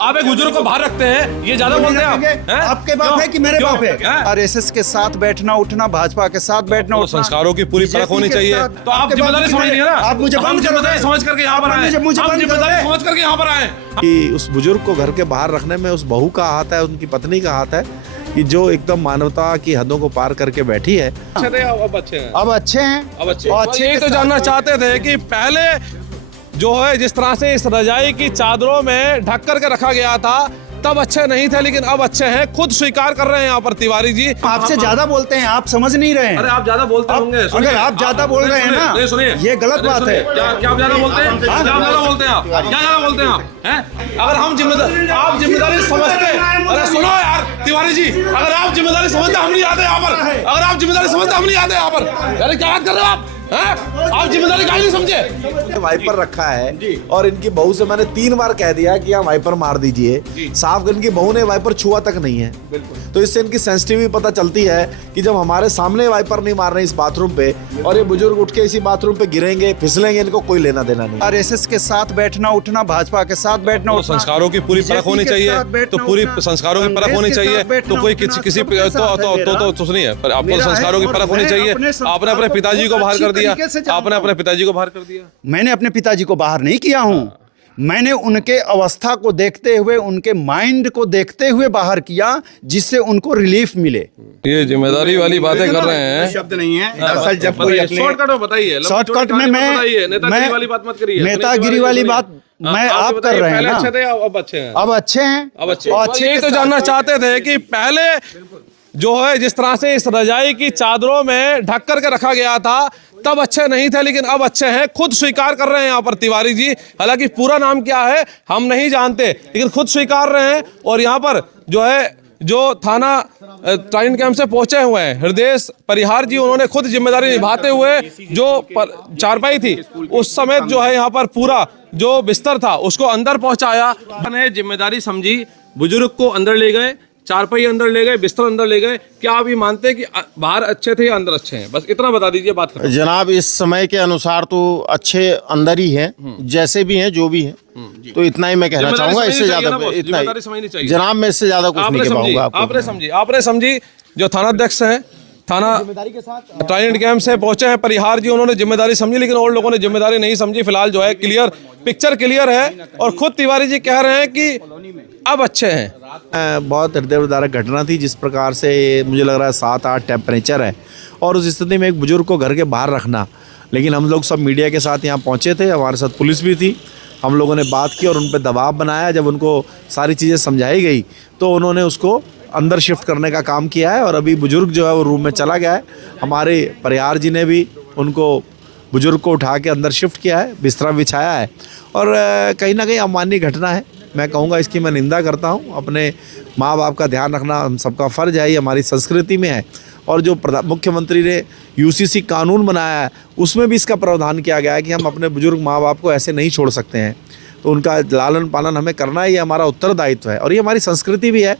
आप एक बुजुर्ग को बाहर रखते हैं, ये ज्यादा बोलते हैं आप हैं? आपके बाप है कि मेरे बाप है? आरएसएस के साथ बैठना उठना, भाजपा के साथ बैठना तो उठना, संस्कारों की पूरी परख होनी चाहिए। तो आप जिम्मेदारी समझ नहीं है ना, आप मुझे हम जिम्मेदारी समझ करके यहाँ पर आए, हम जिम्मेदारी समझ करके यहाँ पर आए कि उस बुजुर्ग को घर के बाहर रखने में उस बहू का हाथ है, उनकी पत्नी का हाथ है कि जो एकदम मानवता की हदों को पार करके बैठी है। अच्छे थे, अब अच्छे हैं, अब अच्छे हैं, अब अच्छे। और अच्छे ये के तो साथ जानना चाहते थे कि पहले जो है जिस तरह से इस रजाई की चादरों में ढक करके रखा गया था तब अच्छे नहीं थे, लेकिन अब अच्छे हैं। खुद स्वीकार कर रहे हैं यहाँ पर तिवारी जी। आपसे ज्यादा बोलते हैं, आप समझ नहीं रहे हैं। अरे आप ज्यादा बोलते होंगे। अगर आप ज्यादा बोल रहे हैं ना, सुनिए, ये गलत बात है। क्या आप ज्यादा बोलते हैं? क्या आप ज्यादा बोलते हैं? आप क्या ज्यादा बोलते हैं? आप हैं? अगर हम जिम्मेदारी, आप जिम्मेदारी समझते, अरे सुनो यार तिवारी जी, अगर आप जिम्मेदारी समझते हम नहीं आते यहाँ पर। अगर आप जिम्मेदारी समझते हम नहीं आते यहाँ पर। अरे क्या बात कर रहे हो आप? आप जिम्मेदारी काहे नहीं समझे? वाइपर रखा है और इनकी बहू से मैंने 3 बार कह दिया कि आप वाइपर मार दीजिए। साफ इनकी बहू ने वाइपर छुआ तक नहीं है। तो इससे इनकी सेंसिटिविटी पता चलती है कि जब हमारे सामने वाइपर नहीं मार रहे इस बाथरूम पे और ये बुजुर्ग उठ के इसी बाथरूम पे गिरेंगे फिसलेंगे, इनको कोई लेना देना नहीं। आरएसएस के साथ बैठना उठना, भाजपा के साथ बैठना तो उठना, संस्कारों की पूरी परख होनी चाहिए। तो पूरी संस्कारों की परख होनी चाहिए। तो कोई किसी तो सुनिए, पर आपको संस्कारों की परख होनी चाहिए। आपने अपने पिताजी को बाहर कर दिया, आपने अपने पिताजी को बाहर कर दिया। मैंने अपने पिताजी को बाहर नहीं किया हूँ। मैंने उनके अवस्था को देखते हुए, उनके माइंड को देखते हुए बाहर किया, जिससे उनको रिलीफ मिले। ये जिम्मेदारी वाली बातें कर रहे हैं। शब्द नहीं है दरअसल। जब कोई शॉर्टकट में बताइए, शॉर्टकट में नेतागिरी वाली बात मत करिए। नेतागिरी वाली बात मैं आप कर रहे हैं ना। अच्छे थे, अब अच्छे हैं, अब अच्छे हैं, अब अच्छे। ये तो जानना चाहते थे कि पहले जो है जिस तरह से इस रजाई की चादरों में ढक करके रखा गया था तब अच्छे नहीं थे, लेकिन अब अच्छे हैं। खुद स्वीकार कर रहे हैं यहाँ पर तिवारी जी। हालांकि पूरा नाम क्या है हम नहीं जानते, लेकिन खुद स्वीकार रहे हैं। और यहाँ पर जो है जो थाना ट्राइन कैंप से पहुंचे हुए हैं हृदय परिहार जी, उन्होंने खुद जिम्मेदारी निभाते हुए जो चारपाई थी उस समय जो है यहाँ पर पूरा जो बिस्तर था उसको अंदर पहुंचाया, जिम्मेदारी समझी, बुजुर्ग को अंदर ले गए, चारपाई अंदर ले गए, बिस्तर अंदर ले गए। क्या आप ये मानते हैं कि बाहर अच्छे थे या अंदर अच्छे हैं? बस इतना बता दीजिए, बात करें। जनाब इस समय के अनुसार तो अच्छे अंदर ही हैं, जैसे भी हैं जो भी हैं। तो इतना ही मैं कहना चाहूंगा, इससे ज्यादा इतना ही जनाब, मैं इससे ज्यादा कुछ नहीं कह पाऊंगा। आपने समझी जो थानाध्यक्ष हैं, थाना ट्राइडेंट कैंप से पहुंचे हैं परिहार जी, उन्होंने जिम्मेदारी समझी, लेकिन और लोगों ने जिम्मेदारी नहीं समझी। फिलहाल जो है क्लियर पिक्चर क्लियर है और खुद तिवारी जी कह रहे हैं कि अब अच्छे हैं। बहुत हृदयविदारक घटना थी। जिस प्रकार से मुझे लग रहा है 7-8 टेम्परेचर है और उस स्थिति में एक बुजुर्ग को घर के बाहर रखना। लेकिन हम लोग सब मीडिया के साथ यहाँ पहुँचे थे, हमारे साथ पुलिस भी थी। हम लोगों ने बात की और उन पर दबाव बनाया। जब उनको सारी चीज़ें समझाई गई तो उन्होंने उसको अंदर शिफ्ट करने का काम किया है और अभी बुजुर्ग जो है वो रूम में चला गया है। हमारे परिहार जी ने भी उनको बुजुर्ग को उठा के अंदर शिफ्ट किया है, बिस्तरा बिछाया है और कहीं ना कहीं अमानवीय घटना है। मैं कहूँगा इसकी मैं निंदा करता हूँ। अपने माँ बाप का ध्यान रखना हम सबका फ़र्ज है, ये हमारी संस्कृति में है। और जो मुख्यमंत्री ने यूसीसी कानून बनाया है उसमें भी इसका प्रावधान किया गया है कि हम अपने बुजुर्ग माँ बाप को ऐसे नहीं छोड़ सकते हैं। तो उनका लालन पालन हमें करना है, ये हमारा उत्तरदायित्व है और ये हमारी संस्कृति भी है।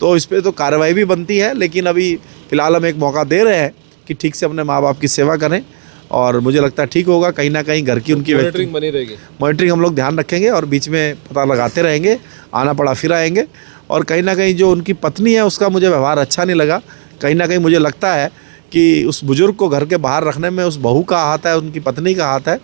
तो इस पर तो कार्रवाई भी बनती है, लेकिन अभी फ़िलहाल हम एक मौका दे रहे हैं कि ठीक से अपने माँ बाप की सेवा करें और मुझे लगता है ठीक होगा। कहीं ना कहीं घर की उनकी मॉनिटरिंग बनी रहेगी। मॉनिटरिंग हम लोग ध्यान रखेंगे और बीच में पता लगाते रहेंगे, आना पड़ा फिर आएंगे। और कहीं ना कहीं जो उनकी पत्नी है उसका मुझे व्यवहार अच्छा नहीं लगा। कहीं ना कहीं मुझे लगता है कि उस बुजुर्ग को घर के बाहर रखने में उस बहू का हाथ है, उनकी पत्नी का हाथ है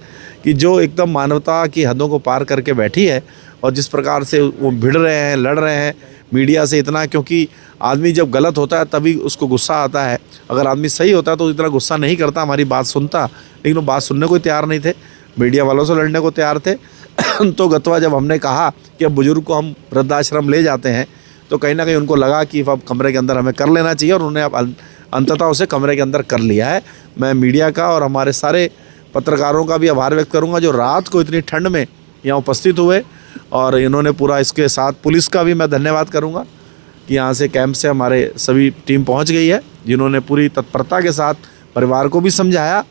कि जो एकदम मानवता की हदों को पार करके बैठी है। और जिस प्रकार से वो भिड़ रहे हैं, लड़ रहे हैं मीडिया से इतना, क्योंकि आदमी जब गलत होता है तभी उसको गुस्सा आता है। अगर आदमी सही होता है तो इतना गुस्सा नहीं करता, हमारी बात सुनता। लेकिन वो बात सुनने को तैयार नहीं थे, मीडिया वालों से लड़ने को तैयार थे। तो गतवा जब हमने कहा कि अब बुजुर्ग को हम वृद्धाश्रम ले जाते हैं तो कहीं ना कहीं उनको लगा कि अब कमरे के अंदर हमें कर लेना चाहिए और उन्होंने अब अंततः उसे कमरे के अंदर कर लिया है। मैं मीडिया का और हमारे सारे पत्रकारों का भी आभार व्यक्त करूँगा जो रात को इतनी ठंड में यहाँ उपस्थित हुए और इन्होंने पूरा इसके साथ पुलिस का भी मैं धन्यवाद करूँगा कि यहाँ से कैंप से हमारे सभी टीम पहुँच गई है, जिन्होंने पूरी तत्परता के साथ परिवार को भी समझाया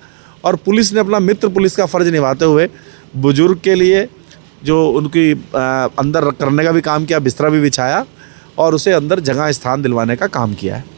और पुलिस ने अपना मित्र पुलिस का फ़र्ज़ निभाते हुए बुजुर्ग के लिए जो उनकी अंदर करने का भी काम किया, बिस्तरा भी बिछाया और उसे अंदर जगह स्थान दिलवाने का काम किया है।